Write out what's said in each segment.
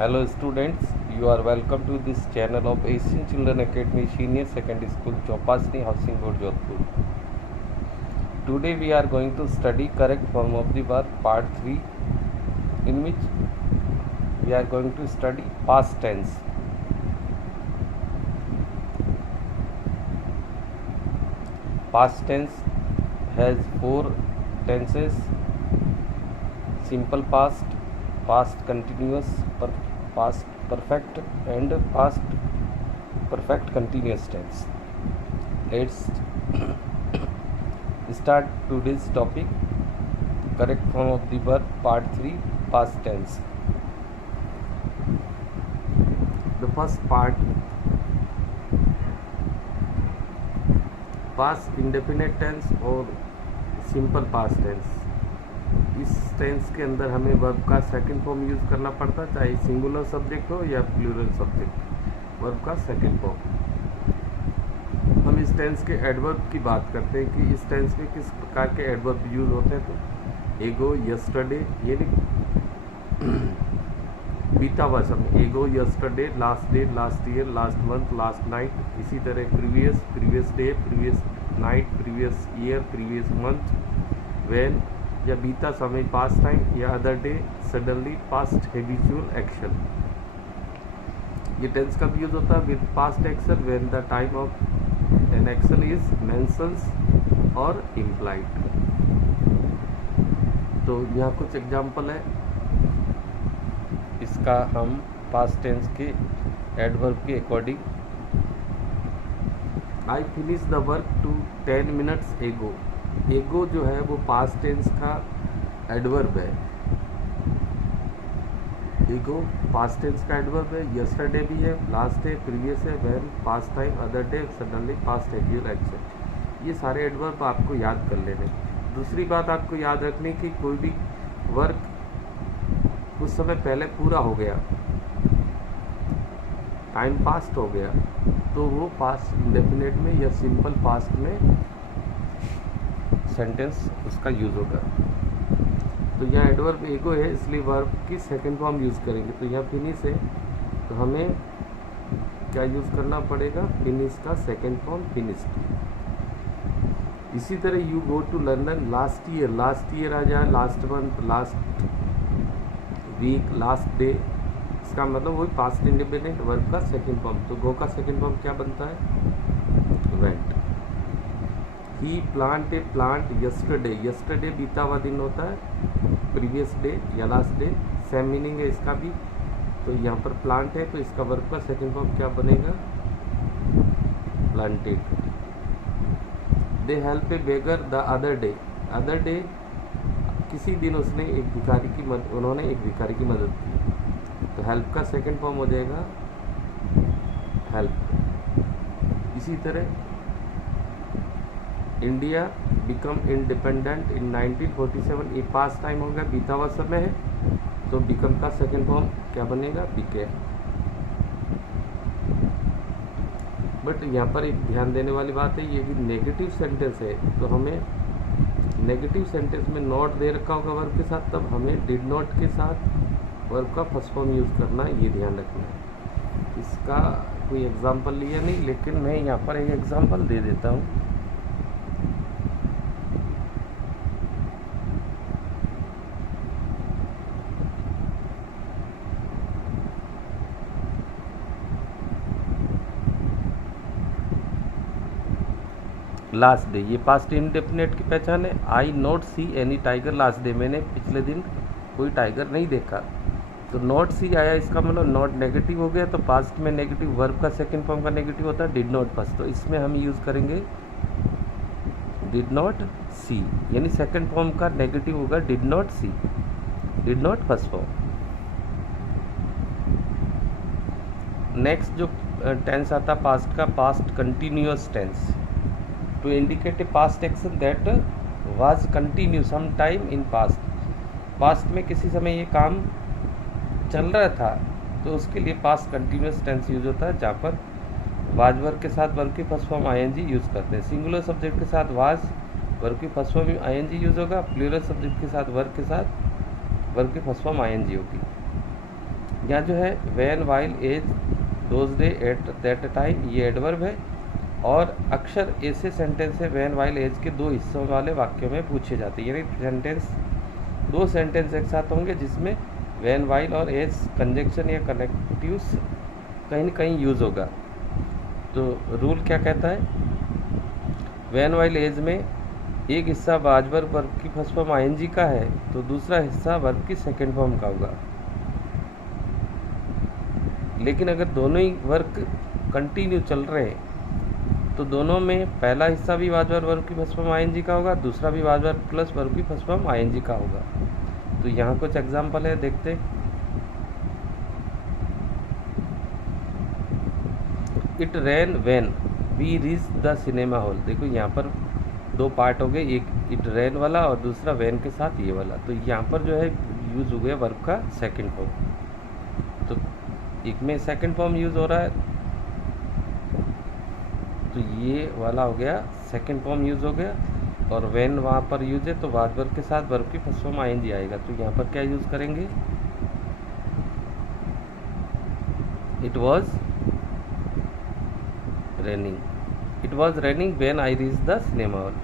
Hello students, you are welcome to this channel of Asian Children Academy Senior Secondary School, Chopasni Housing Board, Jodhpur. Today we are going to study correct form of the verb part 3, in which we are going to study past tense. Past tense has 4 tenses: simple past, past continuous, past perfect and past perfect continuous tense. Let's start today's topic, correct form of the verb part 3, past tense. The first part, past indefinite tense और simple past tense. इस tense के अंदर हमें verb का second form use करना पड़ता, चाहे singular subject हो या प्लूरल सब्जेक्ट. वर्ब का सेकंड फॉर्म. हम इस टेंस के एडवर्ब की बात करते हैं कि इस टेंस में किस प्रकार के एडवर्ब यूज़ होते हैं. तो एगो, यस्टरडे, ये बीता हुआ समय, एगो, yesterday, last day, last year, last month, last night. इसी तरह previous, previous day, previous night, previous year, previous month, when या बीता समय, पास्ट टाइम, या other day, suddenly, past habitual action. ये टेंस कब यूज होता है? With past action when the time of an action is mentions और implied. तो यहाँ कुछ एग्जाम्पल है इसका. हम पास्ट टेंस के एडवर्ब के according, I finish the work to 10 minutes ago. Ago जो है वो पास्ट टेंस का एडवर्ब है. एगो पास्ट टेंस का एडवर्ब है. यस्टरडे भी है, लास्ट है, प्रीवियस है, when, past time, other day, suddenly, past habitual action. ये सारे एडवर्ब आपको याद कर लेने. दूसरी बात आपको याद रखनी कि कोई भी वर्क कुछ समय पहले पूरा हो गया, टाइम पास्ट हो गया, तो वो पास्ट इंडेफिनिट में या सिंपल पास्ट में सेंटेंस उसका यूज होगा. तो यहाँ एडवर्ब एगो है, इसलिए वर्ब की सेकंड फॉर्म यूज़ करेंगे. तो यहाँ फिनिश है, तो हमें क्या यूज़ करना पड़ेगा? फिनिश का सेकंड फॉर्म, फिनिश्ड. इसी तरह you go to London last year. Last year आ जाए, last month, last week, last day. इसका मतलब वही पास्ट इंडिपेंडेंट वर्ब का सेकंड फॉर्म. तो गो का सेकंड फॉर्म क्या बनता है? Went. He plant a plant yesterday. Yesterday बीता हुआ दिन होता है, प्रीवियस डे या लास्ट डे, सेम मीनिंग है इसका भी. तो यहाँ पर प्लांट है, तो इसका वर्ब का सेकंड फॉर्म क्या बनेगा? Planted. They help A beggar the other day. Other day किसी दिन उसने एक भिखारी की उन्होंने एक भिखारी की मदद की. तो हेल्प का सेकंड फॉर्म हो जाएगा हेल्प. इसी तरह इंडिया बिकम इंडिपेंडेंट इन 1947. ये पास्ट टाइम होगा, बीता हुआ समय है, तो बिकम का सेकंड फॉर्म क्या बनेगा? बिकेम. बट यहाँ पर एक ध्यान देने वाली बात है, ये भी नेगेटिव सेंटेंस है, तो हमें नेगेटिव सेंटेंस में नॉट दे रखा होगा वर्ब के साथ, तब हमें डिड नॉट के साथ वर्ब का फर्स्ट फॉर्म यूज़ करना है, ये ध्यान रखना है. इसका कोई एग्जांपल लिया नहीं, लेकिन मैं यहाँ पर एक एग्जांपल दे देता हूँ. लास्ट डे, ये पास्ट इंडेफिनिट की पहचान है. I not see any tiger last day. मैंने पिछले दिन कोई टाइगर नहीं देखा. तो नॉट सी आया, इसका मतलब नॉट नेगेटिव हो गया. तो पास्ट में नेगेटिव, वर्ब का सेकंड फॉर्म का नेगेटिव होता है डिड नॉट फर्स्ट. तो इसमें हम यूज़ करेंगे डिड नॉट सी, यानी सेकंड फॉर्म का नेगेटिव होगा did not see, did not first form. Next जो टेंस आता है पास्ट का, past continuous tense. To indicate a past action that was continue some time in past. Past में किसी समय ये काम चल रहा था, तो उसके लिए पास्ट कंटिन्यूअस टेंस यूज होता है, जहाँ पर वाज वर्ब के साथ वर्ब की फर्स्ट फॉर्म आईएनजी यूज़ करते हैं. सिंगुलर सब्जेक्ट के साथ वाज वर्ब की फर्स्ट फॉर्म आईएनजी यूज होगा. प्लूरल सब्जेक्ट के साथ वर्ब की फर्स्ट फॉर्म आईएनजी होगी. यहाँ जो है when while as those day at that time, ये एडवर्ब है और अक्सर ऐसे सेंटेंस है व्हेन वाइल एज के दो हिस्सों वाले वाक्यों में पूछे जाते हैं, यानी सेंटेंस दो सेंटेंस एक साथ होंगे जिसमें व्हेन वाइल और एज कंजंक्शन या कनेक्टिव्स कहीं न कहीं यूज़ होगा। तो रूल क्या कहता है, व्हेन वाइल एज में एक हिस्सा वाजवर वर्ब की फर्स्ट फॉर्म आईएनजी का है तो दूसरा हिस्सा वर्ब की सेकंड फॉर्म का होगा। लेकिन अगर दोनों ही वर्क कंटिन्यू चल रहे हैं तो दोनों में पहला हिस्सा भी वाजवर वर्ब की फर्स्ट फॉर्म आईएनजी का होगा, दूसरा भी वाजवर प्लस वर्ब की फर्स्ट फॉर्म आईएनजी का होगा। तो यहाँ कुछ एग्जाम्पल है, देखते हैं। It ran when we reach the cinema hall. देखो यहाँ पर दो पार्ट हो गए, एक इट रैन वाला और दूसरा व्हेन के साथ ये वाला। तो यहाँ पर जो है यूज़ हो गया वर्ब का सेकंड फॉर्म। तो एक में सेकंड फॉर्म यूज़ हो रहा है तो ये वाला हो गया सेकंड फॉर्म यूज़ हो गया, और व्हेन वहाँ पर यूज है तो वाजवर के साथ वर्ब की फर्स्ट फॉर्म आईएनजी आएगा। तो यहाँ पर क्या यूज़ करेंगे, it was raining. It was raining when I reach the cinema hall.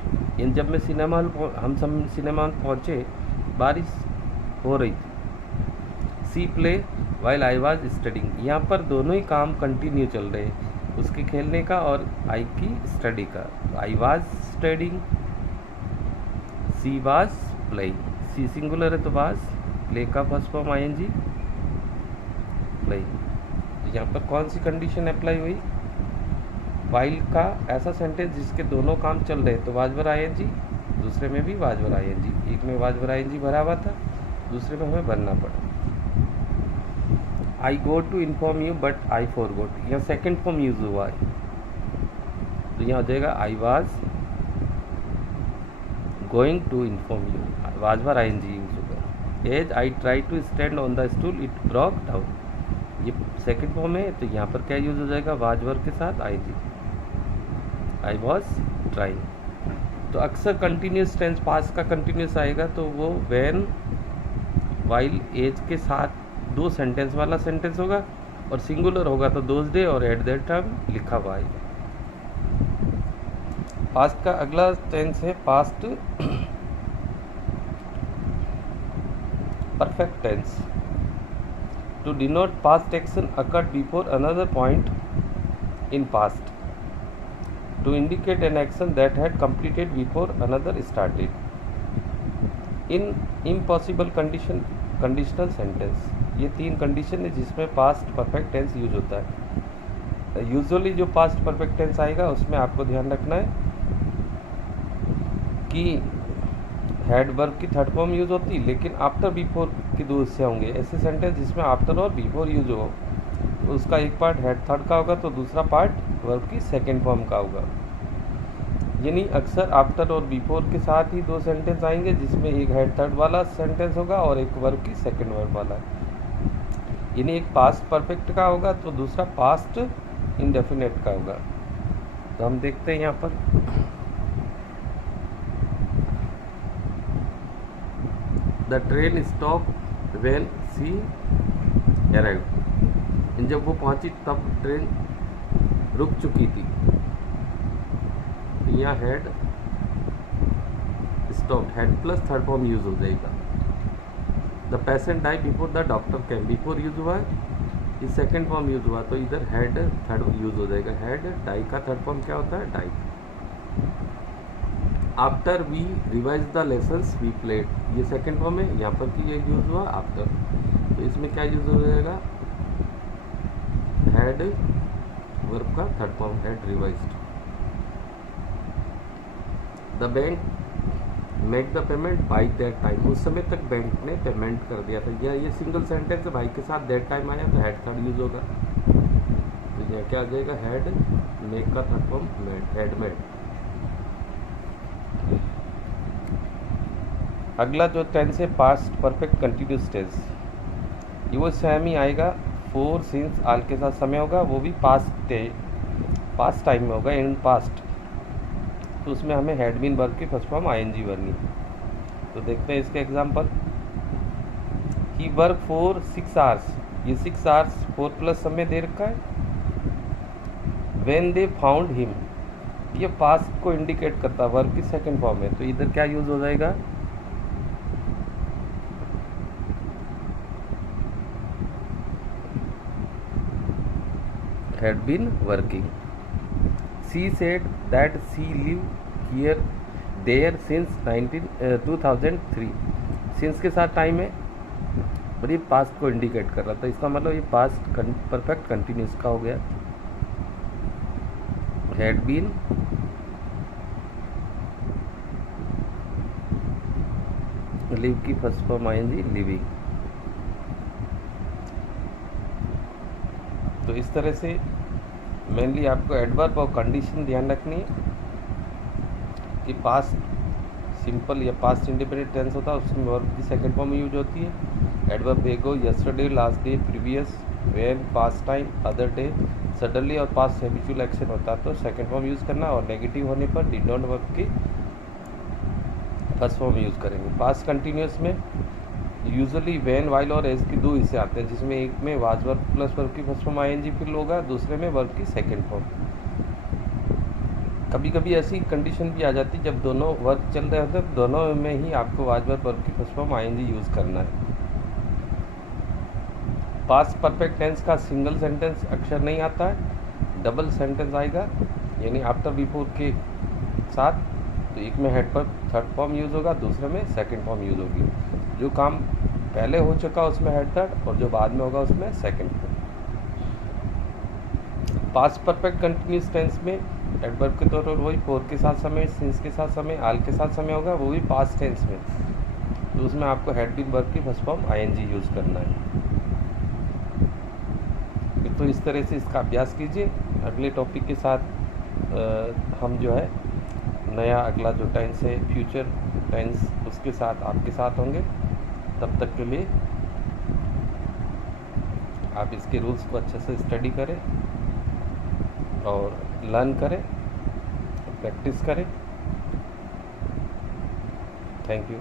इन जब मैं सिनेमा हॉल हम सब सिनेमा हॉल पहुँचे बारिश हो रही थी। She play while I was studying. यहाँ पर दोनों ही काम कंटिन्यू चल रहे हैं, उसके खेलने का और आई की स्टडी का। I was studying, she was playing. She singular है तो वाज, प्ले का फर्स्ट फॉर्म आईएनजी, प्लेइंग। तो यहाँ पर कौन सी कंडीशन अप्लाई हुई, वाइल का ऐसा सेंटेंस जिसके दोनों काम चल रहे तो वाजवर आईएनजी, दूसरे में भी वाजवर आईएनजी। एक में वाजवर आईएनजी भरा हुआ था, दूसरे में हमें भरना पड़ा। I go to inform you but I forgot. यहाँ सेकेंड फॉर्म यूज हुआ है तो यहाँ हो जाएगा I was going to inform you, was were ING use होगा। As I try to stand on the stool it broke down, ये second form है तो यहाँ पर क्या यूज हो जाएगा, वाजवर के साथ आईएनजी। I was trying. तो अक्सर कंटिन्यूस टेंस पास्ट का कंटिन्यूस आएगा तो वो व्हेन वाइल एज के साथ दो सेंटेंस वाला सेंटेंस होगा, और सिंगुलर होगा तो दोज डे और एट दैट टाइम लिखा हुआ आएगा। पास्ट का अगला टेंस है past perfect tense. To denote past action occurred before another point in past, to indicate an action that had completed before another started. In impossible conditional sentence, ये तीन condition है जिसमें पास्ट परफेक्ट टेंस यूज होता है। Usually जो past perfect tense आएगा उसमें आपको ध्यान रखना है कि हेड वर्ब की थर्ड फॉर्म यूज होती है, लेकिन आफ्टर बिफोर की दो हिस्से होंगे। ऐसे सेंटेंस जिसमें आफ्टर और बिफोर यूज हो तो उसका एक पार्ट हेड थर्ड का होगा तो दूसरा पार्ट वर्ब की सेकेंड फॉर्म का होगा। यानी अक्सर आफ्टर और बिफोर के साथ ही दो सेंटेंस आएंगे जिसमें एक हेड थर्ड वाला सेंटेंस होगा और एक वर्ब की सेकेंड वर्ब वाला। यानी एक पास्ट परफेक्ट का होगा तो दूसरा पास्ट इंडेफिनेट का होगा। तो हम देखते हैं यहाँ पर the train stop when she arrived. जब वो पहुंची तब ट्रेन रुक चुकी थी। यहाँ had stop, had plus third form use हो जाएगा। The patient die before the doctor came, before use हुआ है, ये सेकेंड फॉर्म यूज हुआ तो इधर हेड थर्ड यूज हो जाएगा। हेड डाई का थर्ड फॉर्म क्या होता है, die. After we revise the lessons we played, ये सेकेंड फॉर्म है, यहाँ पर कि ये यूज हुआ आफ्टर, तो इसमें क्या यूज हो जाएगा, हेड वर्ब का third form, head revised. The bank make the payment by that time, उस समय तक बैंक ने पेमेंट कर दिया था। ये सिंगल सेंटेंस है, बाई के साथ दैट टाइम आया तो हेड थर्ड यूज होगा। तो यह क्या आ जाएगा, हेड मेक का third form made, head made. अगला जो टेंस है पास्ट परफेक्ट कंटिन्यूस टेंस, ये वो सेम ही आएगा। फोर सिंस आल के साथ समय होगा, वो भी पास्ट टाइम में होगा, इन पास्ट। तो उसमें हमें हैड बीन वर्ब की फर्स्ट फॉर्म आईएनजी भरनी। तो देखते हैं इसके example. He work for 6 hours ये 6 hours 4 प्लस समय दे रखा है। व्हेन दे फाउंड हिम, ये पास्ट को इंडिकेट करता है, वर्ब की सेकंड फॉर्म है, तो इधर क्या यूज हो जाएगा, had been working. She said that she lived there since 2003. since के साथ टाइम है और ये पास्ट को इंडिकेट कर रहा था, इसका मतलब ये पास्ट परफेक्ट कंटिन्यूस का हो गया। had been लिव की फर्स्ट फॉर्म आएंगी लिविंग। तो इस तरह से मेनली आपको एडवर्ब और कंडीशन ध्यान रखनी है कि पास्ट सिंपल या पास्ट इंडिपेंडेंट टेंस होता है, उसमें वर्ब की सेकंड फॉर्म यूज होती है। एडवर्ब एगो, yesterday, last day, previous, when, past time, other day, suddenly और पास्ट हैबिचुअल एक्शन होता है तो सेकंड फॉर्म यूज़ करना, और नेगेटिव होने पर डिड नॉट वर्ब की फर्स्ट फॉर्म यूज़ करेंगे। पास्ट कंटिन्यूस में यूजुअली व्हेन, व्हाइल और एज की 2 हिस्से आते हैं, जिसमें एक में वाज वर्ब प्लस वर्ब की फर्स्ट फॉर्म आईएनजी फिल होगा, दूसरे में वर्ब की सेकंड फॉर्म। कभी कभी ऐसी कंडीशन भी आ जाती है जब दोनों वर्ब चल रहे होते हैं, दोनों में ही आपको वाज वर्ब की फर्स्ट फॉर्म आईएनजी यूज़ करना है। पास्ट परफेक्ट टेंस का सिंगल सेंटेंस अक्षर नहीं आता है, डबल सेंटेंस आएगा, यानी आफ्टर बिफोर के साथ, तो एक में हेड पर थर्ड फॉर्म यूज़ होगा, दूसरे में सेकंड फॉर्म यूज़ होगी। जो काम पहले हो चुका उसमें हेड थर्ड और जो बाद में होगा उसमें second form. Past perfect continuous tense में एडवर्ब के तौर पर वही फोर के साथ समय, सिंस के साथ समय, आल के साथ समय होगा, वो भी पास्ट टेंस में, तो उसमें आपको हेड बीन वर्ब की फर्स्ट फॉर्म आईएनजी यूज़ करना है। तो इस तरह से इसका अभ्यास कीजिए। अगले टॉपिक के साथ हम जो है नया अगला जो टेंस है फ्यूचर टेंस, उसके साथ आपके साथ होंगे। तब तक के लिए आप इसके रूल्स को अच्छे से स्टडी करें और लर्न करें, प्रैक्टिस करें। Thank you.